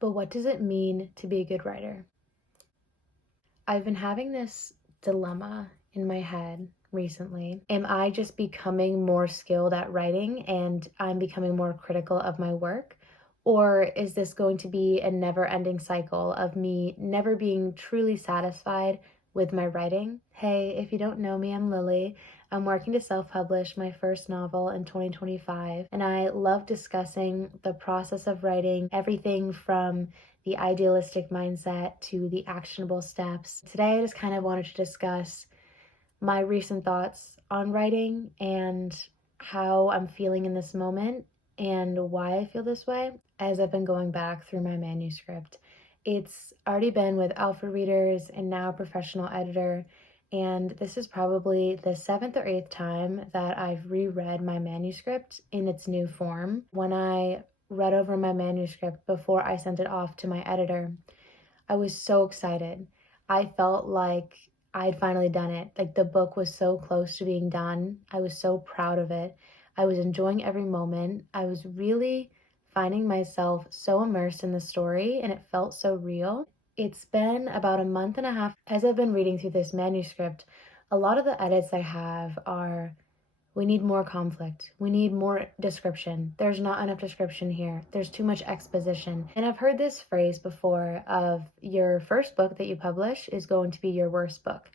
But what does it mean to be a good writer? I've been having this dilemma in my head recently. Am I just becoming more skilled at writing and I'm becoming more critical of my work? Or is this going to be a never ending cycle of me never being truly satisfied with my writing? Hey, if you don't know me, I'm Lily. I'm working to self publish my first novel in 2025, and I love discussing the process of writing, everything from the idealistic mindset to the actionable steps. Today, I just kind of wanted to discuss my recent thoughts on writing and how I'm feeling in this moment and why I feel this way as I've been going back through my manuscript. It's already been with alpha readers and now a professional editor, and this is probably the seventh or eighth time that I've reread my manuscript in its new form. When I read over my manuscript before I sent it off to my editor, I was so excited. I felt like I'd finally done it. Like the book was so close to being done. I was so proud of it. I was enjoying every moment. I was really finding myself so immersed in the story and it felt so real. It's been about a month and a half as I've been reading through this manuscript. A lot of the edits I have are, we need more conflict. We need more description. There's not enough description here. There's too much exposition. And I've heard this phrase before of your first book that you publish is going to be your worst book.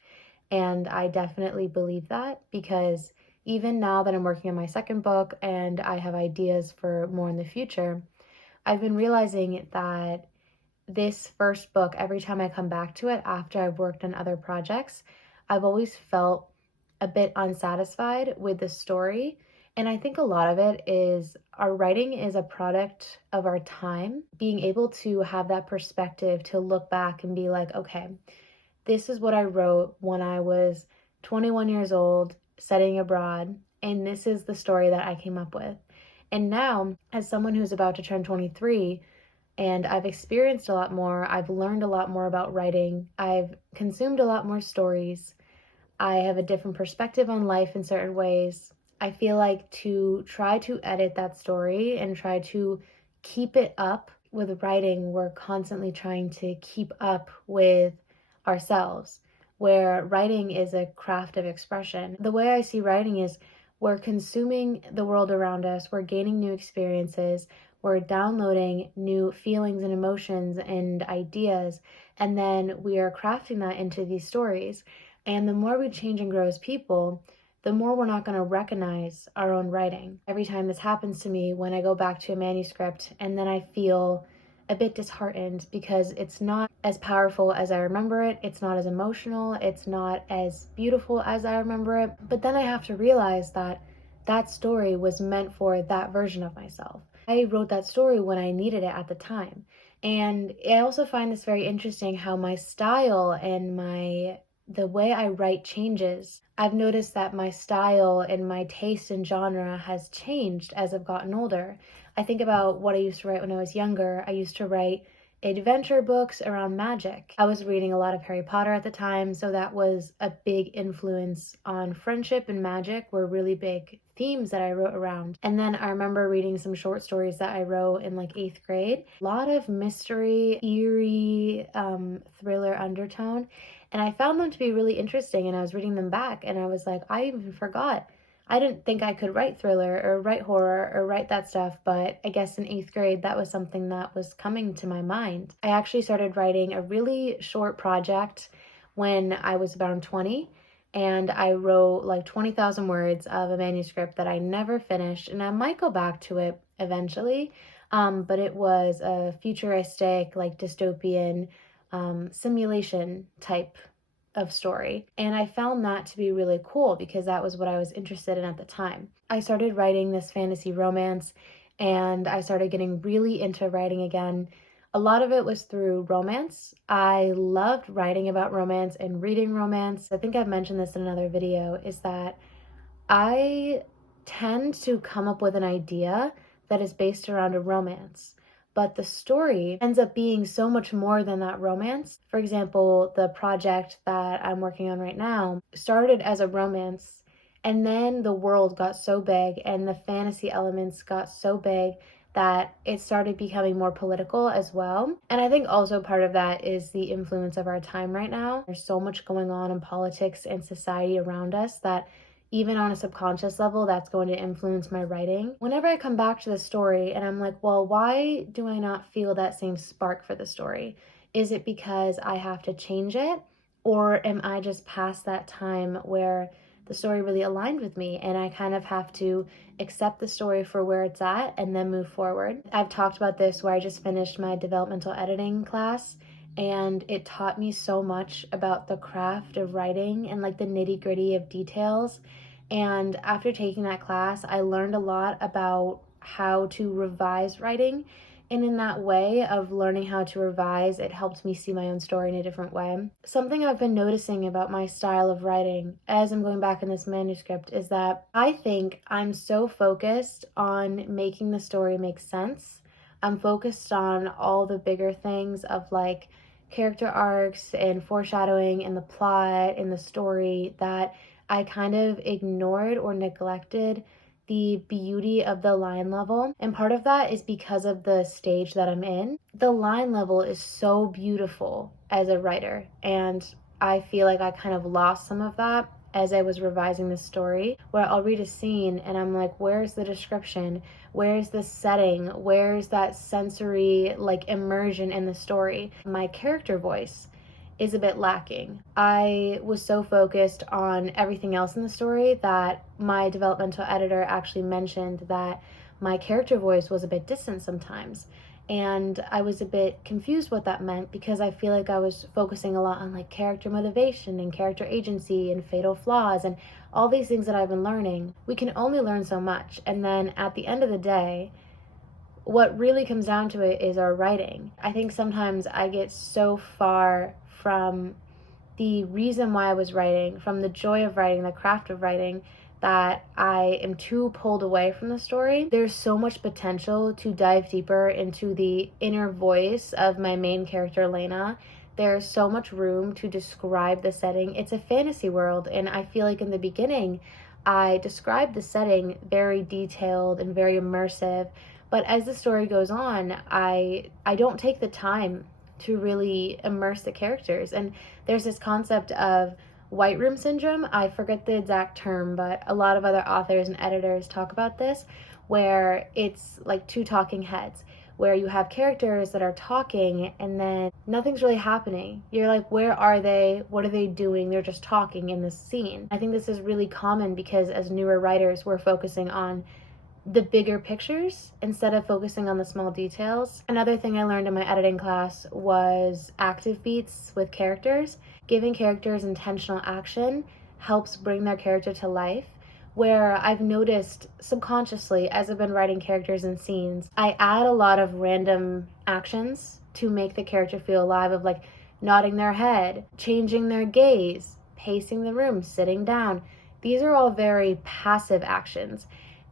And I definitely believe that because even now that I'm working on my second book and I have ideas for more in the future, I've been realizing that this first book, every time I come back to it after I've worked on other projects, I've always felt a bit unsatisfied with the story. And I think a lot of it is our writing is a product of our time. Being able to have that perspective to look back and be like, okay, this is what I wrote when I was 21 years old, studying abroad, and this is the story that I came up with. And now, as someone who's about to turn 23, and I've experienced a lot more, I've learned a lot more about writing, I've consumed a lot more stories, I have a different perspective on life in certain ways. I feel like to try to edit that story and try to keep it up with writing, we're constantly trying to keep up with ourselves, where writing is a craft of expression. The way I see writing is we're consuming the world around us, we're gaining new experiences, we're downloading new feelings and emotions and ideas, and then we are crafting that into these stories. And the more we change and grow as people, the more we're not going to recognize our own writing. Every time this happens to me, when I go back to a manuscript and then I feel a bit disheartened because it's not as powerful as I remember it, it's not as emotional, it's not as beautiful as I remember it. But then I have to realize that that story was meant for that version of myself. I wrote that story when I needed it at the time. And I also find this very interesting how my style and the way I write changes. I've noticed that my style and my taste in genre has changed as I've gotten older. I think about what I used to write when I was younger. I used to write adventure books around magic. I was reading a lot of Harry Potter at the time, so that was a big influence on friendship and magic were really big themes that I wrote around. And then I remember reading some short stories that I wrote in like 8th grade. A lot of mystery, eerie, thriller undertone. And I found them to be really interesting, and I was reading them back and I was like, I even forgot. I didn't think I could write thriller or write horror or write that stuff, but I guess in 8th grade that was something that was coming to my mind. I actually started writing a really short project when I was around 20, and I wrote like 20,000 words of a manuscript that I never finished, and I might go back to it eventually, but it was a futuristic, like dystopian simulation type of story. And I found that to be really cool because that was what I was interested in at the time. I started writing this fantasy romance and I started getting really into writing again. A lot of it was through romance. I loved writing about romance and reading romance. I think I've mentioned this in another video, is that I tend to come up with an idea that is based around a romance, but the story ends up being so much more than that romance. For example, the project that I'm working on right now started as a romance, and then the world got so big and the fantasy elements got so big that it started becoming more political as well. And I think also part of that is the influence of our time right now. There's so much going on in politics and society around us that even on a subconscious level, that's going to influence my writing. Whenever I come back to the story and I'm like, well, why do I not feel that same spark for the story? Is it because I have to change it? Or am I just past that time where the story really aligned with me and I kind of have to accept the story for where it's at and then move forward? I've talked about this where I just finished my developmental editing class, and it taught me so much about the craft of writing and like the nitty-gritty of details. And after taking that class, I learned a lot about how to revise writing. And in that way of learning how to revise, it helped me see my own story in a different way. Something I've been noticing about my style of writing as I'm going back in this manuscript is that I think I'm so focused on making the story make sense. I'm focused on all the bigger things of like character arcs and foreshadowing and the plot and the story that I kind of ignored or neglected the beauty of the line level. And part of that is because of the stage that I'm in. The line level is so beautiful as a writer, and I feel like I kind of lost some of that as I was revising the story, where I'll read a scene and I'm like, where's the description? Where's the setting? Where's that sensory like immersion in the story? My character voice is a bit lacking. I was so focused on everything else in the story that my developmental editor actually mentioned that my character voice was a bit distant sometimes. And I was a bit confused what that meant, because I feel like I was focusing a lot on like character motivation and character agency and fatal flaws and all these things that I've been learning. We can only learn so much. And then at the end of the day, what really comes down to it is our writing. I think sometimes I get so far from the reason why I was writing, from the joy of writing, the craft of writing, that I am too pulled away from the story. There's so much potential to dive deeper into the inner voice of my main character, Lena. There's so much room to describe the setting. It's a fantasy world, and I feel like in the beginning, I described the setting very detailed and very immersive. But as the story goes on, I don't take the time to really immerse the characters. And there's this concept of white room syndrome. I forget the exact term, but a lot of other authors and editors talk about this, where it's like two talking heads, where you have characters that are talking and then nothing's really happening. You're like, where are they? What are they doing? They're just talking in this scene. I think this is really common because as newer writers, we're focusing on the bigger pictures instead of focusing on the small details. Another thing I learned in my editing class was active beats with characters. Giving characters intentional action helps bring their character to life, where I've noticed subconsciously as I've been writing characters and scenes, I add a lot of random actions to make the character feel alive, of like nodding their head, changing their gaze, pacing the room, sitting down. These are all very passive actions.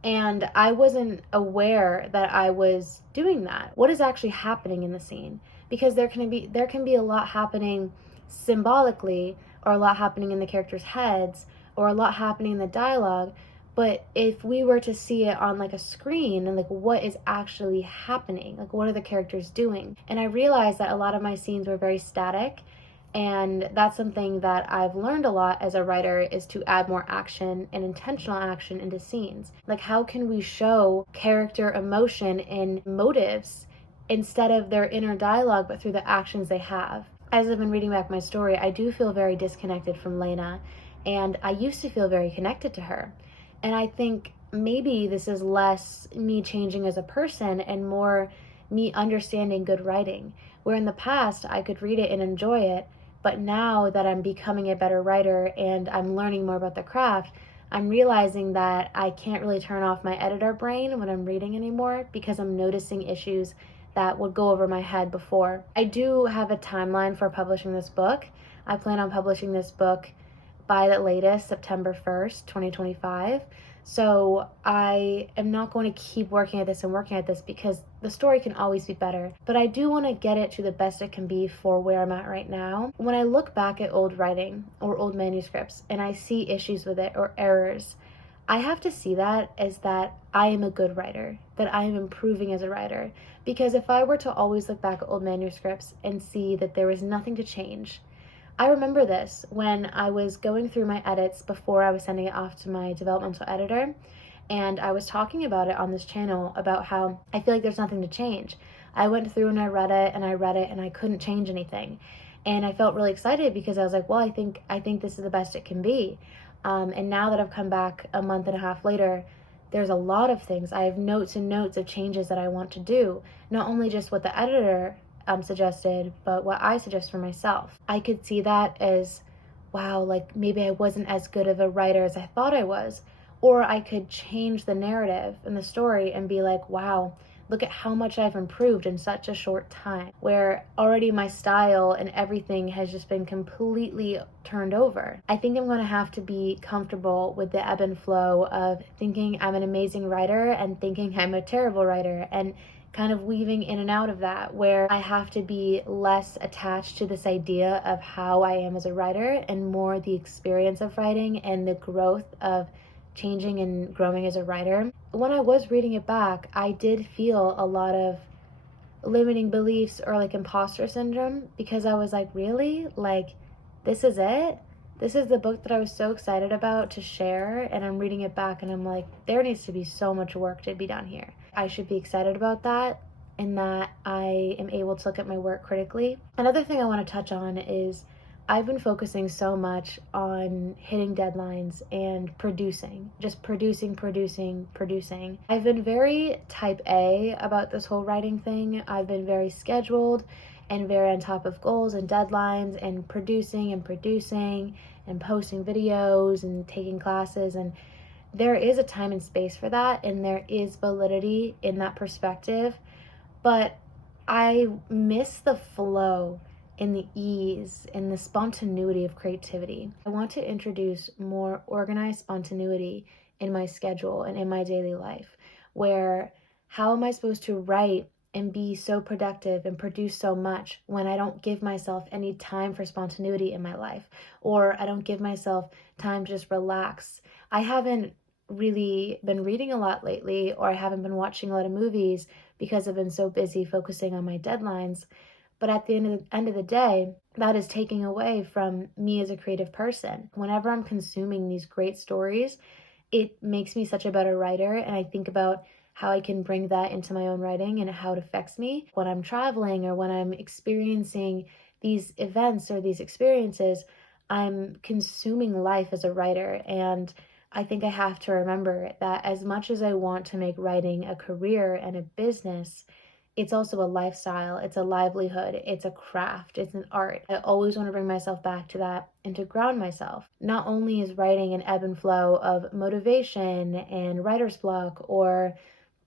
And I wasn't aware that I was doing that. What is actually happening in the scene? Because there can be a lot happening symbolically, or a lot happening in the characters' heads, or a lot happening in the dialogue. But if we were to see it on like a screen, and like what is actually happening, like what are the characters doing? And I realized that a lot of my scenes were very static. And that's something that I've learned a lot as a writer, is to add more action and intentional action into scenes. Like, how can we show character emotion and motives instead of their inner dialogue, but through the actions they have? As I've been reading back my story, I do feel very disconnected from Lena, and I used to feel very connected to her. And I think maybe this is less me changing as a person and more me understanding good writing, where in the past I could read it and enjoy it. But now that I'm becoming a better writer and I'm learning more about the craft, I'm realizing that I can't really turn off my editor brain when I'm reading anymore, because I'm noticing issues that would go over my head before. I do have a timeline for publishing this book. I plan on publishing this book by the latest September 1st, 2025. So I am not going to keep working at this because the story can always be better. But I do want to get it to the best it can be for where I'm at right now. When I look back at old writing or old manuscripts and I see issues with it or errors, I have to see that as that I am a good writer, that I am improving as a writer. Because if I were to always look back at old manuscripts and see that there was nothing to change, I remember this when I was going through my edits before I was sending it off to my developmental editor, and I was talking about it on this channel about how I feel like there's nothing to change. I went through and I read it and I read it and I couldn't change anything. And I felt really excited because I was like, well, I think this is the best it can be. And now that I've come back a month and a half later, there's a lot of things. I have notes and notes of changes that I want to do, not only just what the editor suggested, but what I suggest for myself. I could see that as, wow, like maybe I wasn't as good of a writer as I thought I was. Or I could change the narrative and the story and be like, wow, look at how much I've improved in such a short time, where already my style and everything has just been completely turned over. I think I'm going to have to be comfortable with the ebb and flow of thinking I'm an amazing writer and thinking I'm a terrible writer, and kind of weaving in and out of that, where I have to be less attached to this idea of how I am as a writer and more the experience of writing and the growth of changing and growing as a writer. When I was reading it back, I did feel a lot of limiting beliefs or like imposter syndrome, because I was like, really? Like, this is it? This is the book that I was so excited about to share, and I'm reading it back and I'm like, there needs to be so much work to be done here. I should be excited about that, and that I am able to look at my work critically. Another thing I want to touch on is I've been focusing so much on hitting deadlines and producing, just producing, producing, producing. I've been very type A about this whole writing thing. I've been very scheduled and very on top of goals and deadlines and producing and posting videos and taking classes. And there is a time and space for that, and there is validity in that perspective. But I miss the flow and the ease and the spontaneity of creativity. I want to introduce more organized spontaneity in my schedule and in my daily life, where how am I supposed to write and be so productive and produce so much when I don't give myself any time for spontaneity in my life, or I don't give myself time to just relax? I haven't really been reading a lot lately, or I haven't been watching a lot of movies because I've been so busy focusing on my deadlines. But at the end of the day, that is taking away from me as a creative person. Whenever I'm consuming these great stories, it makes me such a better writer. And I think about how I can bring that into my own writing and how it affects me when I'm traveling or when I'm experiencing these events or these experiences. I'm consuming life as a writer. And I think I have to remember that as much as I want to make writing a career and a business, it's also a lifestyle, it's a livelihood, it's a craft, it's an art. I always want to bring myself back to that and to ground myself. Not only is writing an ebb and flow of motivation and writer's block or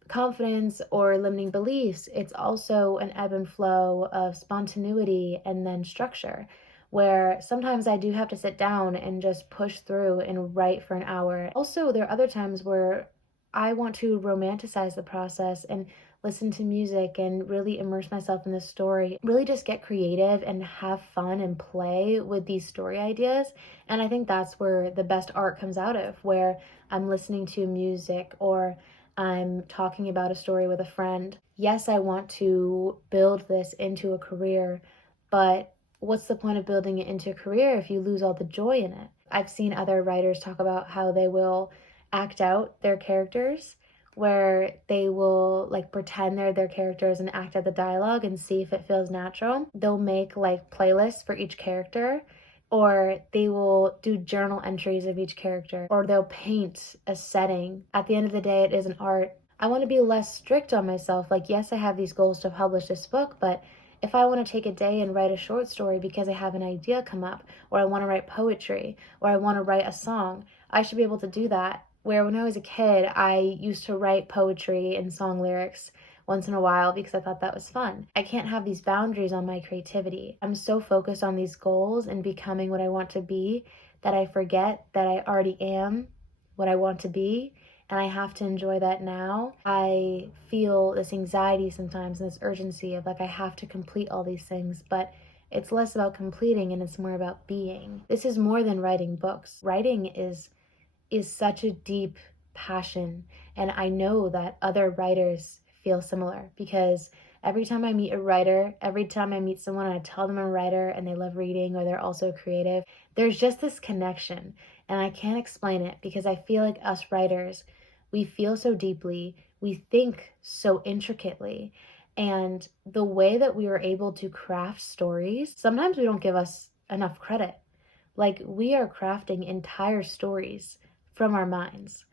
confidence or limiting beliefs, it's also an ebb and flow of spontaneity and then structure, where sometimes I do have to sit down and just push through and write for an hour. Also, there are other times where I want to romanticize the process and listen to music and really immerse myself in the story, really just get creative and have fun and play with these story ideas. And I think that's where the best art comes out of, where I'm listening to music or I'm talking about a story with a friend. Yes, I want to build this into a career, but what's the point of building it into a career if you lose all the joy in it? I've seen other writers talk about how they will act out their characters, where they will like pretend they're their characters and act out the dialogue and see if it feels natural. They'll make like playlists for each character, or they will do journal entries of each character, or they'll paint a setting. At the end of the day, it is an art. I want to be less strict on myself. Like, yes, I have these goals to publish this book, but if I want to take a day and write a short story because I have an idea come up, or I want to write poetry, or I want to write a song, I should be able to do that. Where when I was a kid, I used to write poetry and song lyrics once in a while because I thought that was fun. I can't have these boundaries on my creativity. I'm so focused on these goals and becoming what I want to be that I forget that I already am what I want to be, and I have to enjoy that now. I feel this anxiety sometimes and this urgency of like I have to complete all these things, but it's less about completing and it's more about being. This is more than writing books. Writing is is such a deep passion. And I know that other writers feel similar, because every time I meet a writer, every time I meet someone and I tell them I'm a writer and they love reading or they're also creative, there's just this connection. And I can't explain it, because I feel like us writers, we feel so deeply, we think so intricately. And the way that we are able to craft stories, sometimes we don't give us enough credit. Like, we are crafting entire stories from our minds.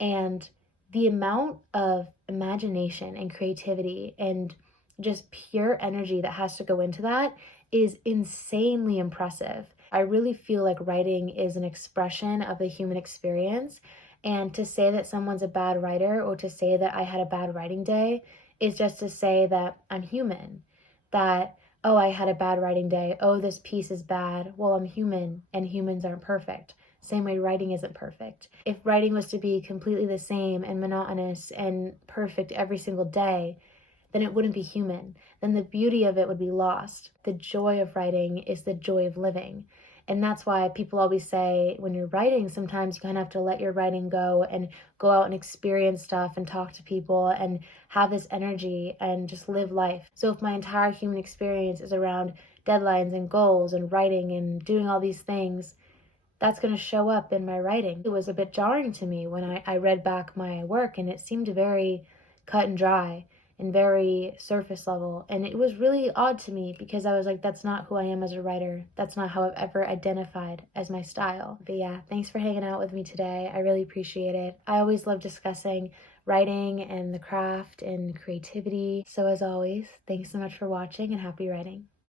And the amount of imagination and creativity and just pure energy that has to go into that is insanely impressive. I really feel like writing is an expression of the human experience. And to say that someone's a bad writer, or to say that I had a bad writing day, is just to say that I'm human. That, oh, I had a bad writing day. Oh, this piece is bad. Well, I'm human, and humans aren't perfect. Same way writing isn't perfect. If writing was to be completely the same and monotonous and perfect every single day, then it wouldn't be human. Then the beauty of it would be lost. The joy of writing is the joy of living. And that's why people always say, when you're writing, sometimes you kind of have to let your writing go and go out and experience stuff and talk to people and have this energy and just live life. So if my entire human experience is around deadlines and goals and writing and doing all these things, that's going to show up in my writing. It was a bit jarring to me when I read back my work, and it seemed very cut and dry and very surface level. And it was really odd to me, because I was like, that's not who I am as a writer. That's not how I've ever identified as my style. But yeah, thanks for hanging out with me today. I really appreciate it. I always love discussing writing and the craft and creativity. So as always, thanks so much for watching, and happy writing.